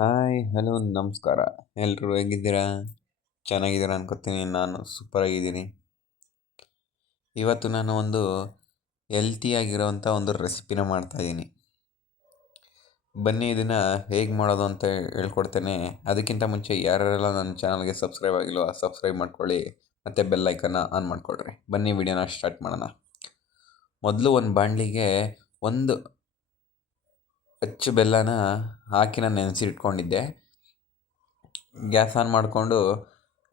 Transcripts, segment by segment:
Hi hello ನಮಸ್ಕಾರ. ಎಲ್ಲರೂ ಹೇಗಿದ್ದೀರಾ? ಚೆನ್ನಾಗಿದ್ದೀರಾ ಅನ್ಕೋತೀನಿ. ನಾನು ಸೂಪರಾಗಿದ್ದೀನಿ. ಇವತ್ತು ನಾನು ಒಂದು ಹೆಲ್ತಿಯಾಗಿರೋವಂಥ ಒಂದು ರೆಸಿಪಿನ ಮಾಡ್ತಾಯಿದ್ದೀನಿ. ಬನ್ನಿ ಇದನ್ನು ಹೇಗೆ ಮಾಡೋದು ಅಂತ ಹೇಳ್ಕೊಡ್ತೇನೆ. ಅದಕ್ಕಿಂತ ಮುಂಚೆ ಯಾರ್ಯಾರೆಲ್ಲ ನನ್ನ ಚಾನಲ್ಗೆ ಸಬ್ಸ್ಕ್ರೈಬ್ ಆಗಿಲ್ವೋ ಸಬ್ಸ್ಕ್ರೈಬ್ ಮಾಡ್ಕೊಳ್ಳಿ ಮತ್ತು ಬೆಲ್ ಐಕನ್ನ ಆನ್ ಮಾಡ್ಕೊಳ್ರಿ. ಬನ್ನಿ ವಿಡಿಯೋನ ಸ್ಟಾರ್ಟ್ ಮಾಡೋಣ. ಮೊದಲು ಒಂದು ಬಾಣಲಿಗೆ ಒಂದು ಅಚ್ಚು ಬೆಲ್ಲನ ಹಾಕಿ ನಾನು ನೆನೆಸಿಟ್ಕೊಂಡಿದ್ದೆ. ಗ್ಯಾಸ್ ಆನ್ ಮಾಡಿಕೊಂಡು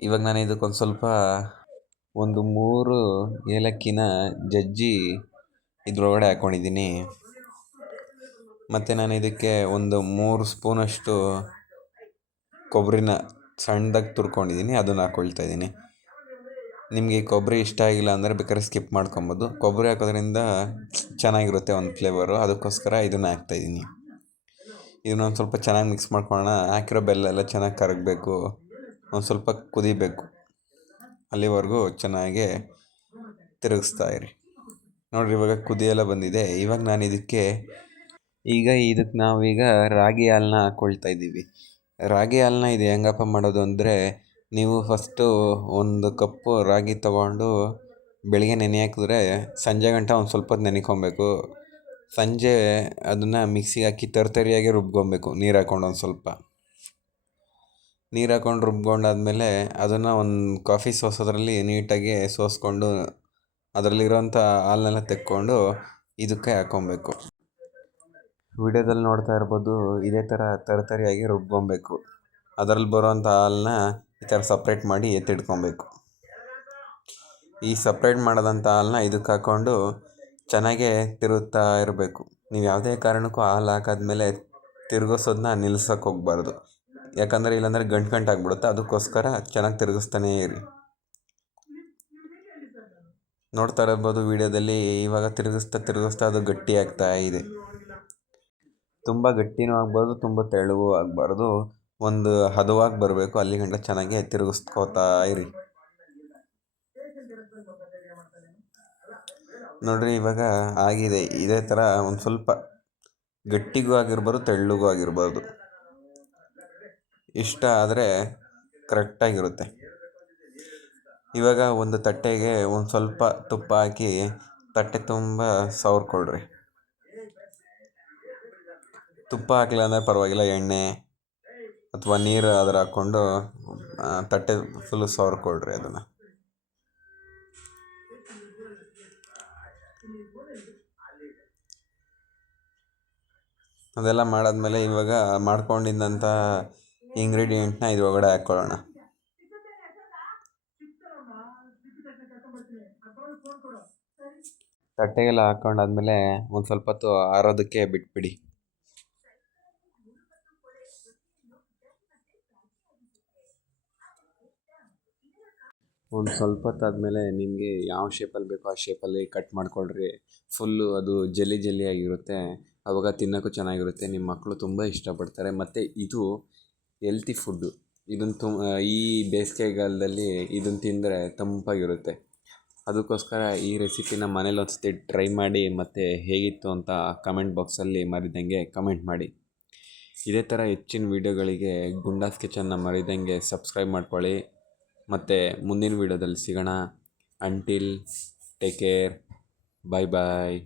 ಇವಾಗ ನಾನು ಇದಕ್ಕೊಂದು ಸ್ವಲ್ಪ ಒಂದು 3 ಏಲಕ್ಕಿನ ಜಜ್ಜಿ ಇದ್ರೊಳಗಡೆ ಹಾಕ್ಕೊಂಡಿದ್ದೀನಿ. ಮತ್ತು ನಾನು ಇದಕ್ಕೆ ಒಂದು 3 ಸ್ಪೂನಷ್ಟು ಕೊಬ್ಬರಿನ ಸಣ್ಣದಾಗಿ ತುರ್ಕೊಂಡಿದ್ದೀನಿ, ಅದನ್ನು ಹಾಕ್ಕೊಳ್ತಾ ಇದ್ದೀನಿ. ನಿಮಗೆ ಕೊಬ್ಬರಿ ಇಷ್ಟ ಆಗಿಲ್ಲ ಅಂದರೆ ಬೇಕಾದ್ರೆ ಸ್ಕಿಪ್ ಮಾಡ್ಕೊಬೋದು. ಕೊಬ್ಬರಿ ಹಾಕೋದ್ರಿಂದ ಚೆನ್ನಾಗಿರುತ್ತೆ ಒಂದು ಫ್ಲೇವರು, ಅದಕ್ಕೋಸ್ಕರ ಇದನ್ನು ಹಾಕ್ತಾಯಿದ್ದೀನಿ. ಇದನ್ನೊಂದು ಸ್ವಲ್ಪ ಚೆನ್ನಾಗಿ ಮಿಕ್ಸ್ ಮಾಡ್ಕೊಳ್ಳೋಣ. ಹಾಕಿರೋ ಬೆಲ್ಲ ಎಲ್ಲ ಚೆನ್ನಾಗಿ ಕರಗಬೇಕು, ಒಂದು ಸ್ವಲ್ಪ ಕುದಿಬೇಕು, ಅಲ್ಲಿವರೆಗೂ ಚೆನ್ನಾಗಿ ತಿರುಗಿಸ್ತಾ ಇರಿ. ನೋಡಿರಿ ಇವಾಗ ಕುದಿಯೆಲ್ಲ ಬಂದಿದೆ. ಇವಾಗ ನಾನು ಇದಕ್ಕೆ ನಾವೀಗ ರಾಗಿ ಹಾಲನ್ನ ಹಾಕ್ಕೊಳ್ತಾ ಇದ್ದೀವಿ. ರಾಗಿ ಹಾಲನ್ನ ಇದು ಹೆಂಗಪ್ಪ ಮಾಡೋದು ಅಂದರೆ, ನೀವು ಫಸ್ಟು ಒಂದು ಕಪ್ಪು ರಾಗಿ ತೊಗೊಂಡು ಬೆಳಿಗ್ಗೆ ನೆನೆ ಹಾಕಿದ್ರೆ ಸಂಜೆ ಗಂಟ ಒಂದು ಸ್ವಲ್ಪ ಹೊತ್ತು ನೆನೆಕೊಬೇಕು. ಸಂಜೆ ಅದನ್ನು ಮಿಕ್ಸಿಗೆ ಹಾಕಿ ತರಿಯಾಗಿ ರುಬ್ಕೊಬೇಕು. ನೀರು ಹಾಕ್ಕೊಂಡು ಒಂದು ಸ್ವಲ್ಪ ನೀರು ಹಾಕ್ಕೊಂಡು ರುಬ್ಕೊಂಡಾದ್ಮೇಲೆ ಅದನ್ನು ಒಂದು ಕಾಫಿ ಸೋಸೋದ್ರಲ್ಲಿ ನೀಟಾಗಿ ಸೋಸ್ಕೊಂಡು ಅದರಲ್ಲಿರೋಂಥ ಹಾಲನ್ನೆಲ್ಲ ತೆಕ್ಕೊಂಡು ಇದಕ್ಕೆ ಹಾಕ್ಕೊಬೇಕು. ವಿಡಿಯೋದಲ್ಲಿ ನೋಡ್ತಾ ಇರ್ಬೋದು, ಇದೇ ಥರ ತರಿಯಾಗಿ ರುಬ್ಕೊಬೇಕು. ಅದರಲ್ಲಿ ಬರೋವಂಥ ಹಾಲನ್ನ ಈ ಥರ ಸಪ್ರೇಟ್ ಮಾಡಿ ಎತ್ತಿಡ್ಕೊಬೇಕು. ಈ ಸಪ್ರೇಟ್ ಮಾಡೋದಂಥ ಹಾಲನ್ನ ಇದಕ್ಕೆ ಹಾಕ್ಕೊಂಡು ಚೆನ್ನಾಗೇ ತಿರುಗ್ತಾ ಇರಬೇಕು. ನೀವು ಯಾವುದೇ ಕಾರಣಕ್ಕೂ ಹಾಲು ಹಾಕಾದ್ಮೇಲೆ ತಿರುಗಿಸೋದನ್ನ ನಿಲ್ಸೋಕೆ ಹೋಗಬಾರ್ದು. ಯಾಕಂದರೆ ಇಲ್ಲಾಂದರೆ ಗಂಟು ಆಗಿಬಿಡುತ್ತೆ. ಅದಕ್ಕೋಸ್ಕರ ಚೆನ್ನಾಗಿ ತಿರುಗಿಸ್ತಾನೇ ಇರಿ. ನೋಡ್ತಾ ಇರ್ಬೋದು ವಿಡಿಯೋದಲ್ಲಿ, ಇವಾಗ ತಿರುಗಿಸ್ತಾ ಅದು ಗಟ್ಟಿ ಆಗ್ತಾ ಇದೆ. ತುಂಬ ಗಟ್ಟಿನೂ ಆಗಬಾರ್ದು, ತುಂಬ ತೆಳುವೂ ಆಗಬಾರ್ದು, ಒಂದು ಹದವಾಗಿ ಬರಬೇಕು. ಅಲ್ಲಿ ಗಂಟ ಚೆನ್ನಾಗಿ ತಿರುಗಿಸ್ಕೋತಾ ಇರಿ. ನೋಡ್ರಿ ಇವಾಗ ಆಗಿದೆ. ಇದೇ ಥರ ಒಂದು ಸ್ವಲ್ಪ ಗಟ್ಟಿಗೂ ಆಗಿರ್ಬಾರ್ದು, ತೆಳ್ಳಗೂ ಆಗಿರ್ಬಾರ್ದು. ಇಷ್ಟ ಆದರೆ ಕರೆಕ್ಟಾಗಿರುತ್ತೆ. ಇವಾಗ ಒಂದು ತಟ್ಟೆಗೆ ಒಂದು ಸ್ವಲ್ಪ ತುಪ್ಪ ಹಾಕಿ ತಟ್ಟೆ ತುಂಬ ಸವರ್ಕೊಳ್ರಿ. ತುಪ್ಪ ಹಾಕಲಿಲ್ಲ ಅಂದರೆ ಪರವಾಗಿಲ್ಲ, ಎಣ್ಣೆ ಅಥವಾ ನೀರು ಆದ್ರೆ ಹಾಕ್ಕೊಂಡು ತಟ್ಟೆ ಫುಲ್ಲು ಸವರ್ಕೊಳ್ರಿ. ಅದೆಲ್ಲ ಮಾಡಾದ್ಮೇಲೆ ಇವಾಗ ಮಾಡ್ಕೊಂಡಿದ್ದಂಥ ಇಂಗ್ರೀಡಿಯೆಂಟ್ನ ಇದ್ರೊಳಗಡೆ ಹಾಕ್ಕೊಳ್ಳೋಣ. ತಟ್ಟೆಗೆಲ್ಲ ಹಾಕ್ಕೊಂಡಾದ್ಮೇಲೆ ಒಂದು ಸ್ವಲ್ಪ ಹೊತ್ತು ಆರೋದಕ್ಕೆ ಬಿಟ್ಬಿಡಿ. ಒಂದು ಸ್ವಲ್ಪ ಹೊತ್ತಾದಮೇಲೆ ನಿಮಗೆ ಯಾವ ಶೇಪಲ್ಲಿ ಬೇಕೋ ಆ ಶೇಪಲ್ಲಿ ಕಟ್ ಮಾಡ್ಕೊಳ್ರಿ. ಫುಲ್ಲು ಅದು ಜೆಲ್ಲಿ ಆಗಿರುತ್ತೆ. ಆವಾಗ ತಿನ್ನೋಕ್ಕೂ ಚೆನ್ನಾಗಿರುತ್ತೆ. ನಿಮ್ಮ ಮಕ್ಕಳು ತುಂಬ ಇಷ್ಟಪಡ್ತಾರೆ. ಮತ್ತು ಇದು ಹೆಲ್ತಿ ಫುಡ್ಡು. ಇದನ್ನು ಈ ಬೇಸಿಗೆಗಾಲದಲ್ಲಿ ಇದನ್ನು ತಿಂದರೆ ತಂಪಾಗಿರುತ್ತೆ. ಅದಕ್ಕೋಸ್ಕರ ಈ ರೆಸಿಪಿನ ಮನೇಲಿ ಒಂದು ಸತಿ ಟ್ರೈ ಮಾಡಿ ಮತ್ತು ಹೇಗಿತ್ತು ಅಂತ ಕಮೆಂಟ್ ಬಾಕ್ಸಲ್ಲಿ ಮರಿದಂಗೆ ಕಮೆಂಟ್ ಮಾಡಿ. ಇದೇ ಥರ ಹೆಚ್ಚಿನ ವೀಡಿಯೋಗಳಿಗೆ ಗುಂಡಾಸ್ ಕಿಚನ್ನ ಮರಿದಂಗೆ ಸಬ್ಸ್ಕ್ರೈಬ್ ಮಾಡ್ಕೊಳ್ಳಿ. ಮತ್ತು ಮುಂದಿನ ವೀಡಿಯೋದಲ್ಲಿ ಸಿಗೋಣ. ಅಂಟಿಲ್ ಟೇಕ್ ಕೇರ್, ಬಾಯ್ ಬಾಯ್.